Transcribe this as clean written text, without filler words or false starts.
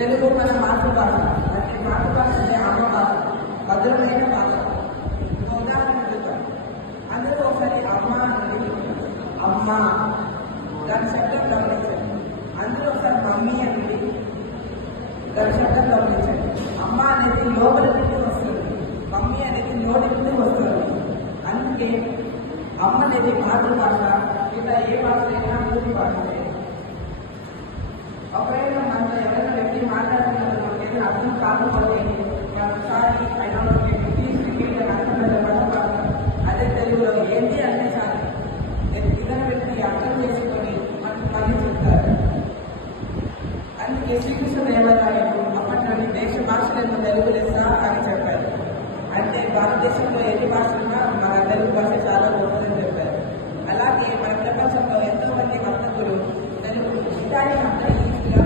తెలుగు మన మాతృభాష. అంటే మాతృభాష అంటే అమ్మ భాష, భద్రమైన భాష. ఒక ఉదాహరణ చెప్తాను. అందరూ ఒకసారి అమ్మ అనేది అమ్మ దాని శబ్దం గమనించండి. అందులో ఒకసారి మమ్మీ అనేది దాని శబ్దం గమనించండి. అమ్మ అనేది లోపల నుండి వస్తుంది, మమ్మీ అనేది నోటి నుండి వస్తుంది. అందుకే అమ్మ అనేది మాతృభాష, లేదా ఏ భాష అయినా పూర్తి భాష. ఒకవేళ మనతో ఎవరైనా వ్యక్తి మాట్లాడుతున్నారు, మనకి ఏదైనా అర్థం కాకపోతే ఒకసారి అదే తెలుగులో ఏంటి అంటే చాలు ఇతర వ్యక్తి అర్థం చేసుకొని మనకు మళ్ళీ చెప్తారు. అందుకే శ్రీకృష్ణదేవరాయలు అప్పట్లోని దేశ భాషలను తెలుగు లెస్స అని చెప్పారు. అంటే భారతదేశంలో ఎన్ని భాషలున్నా మన తెలుగు భాష చాలా గొప్పదని చెప్పారు. అలాగే మన ప్రపంచంలో ఎంతో మంది వర్తకులు తెలుగు ఇష్టాన్ని అంతా ఈజీగా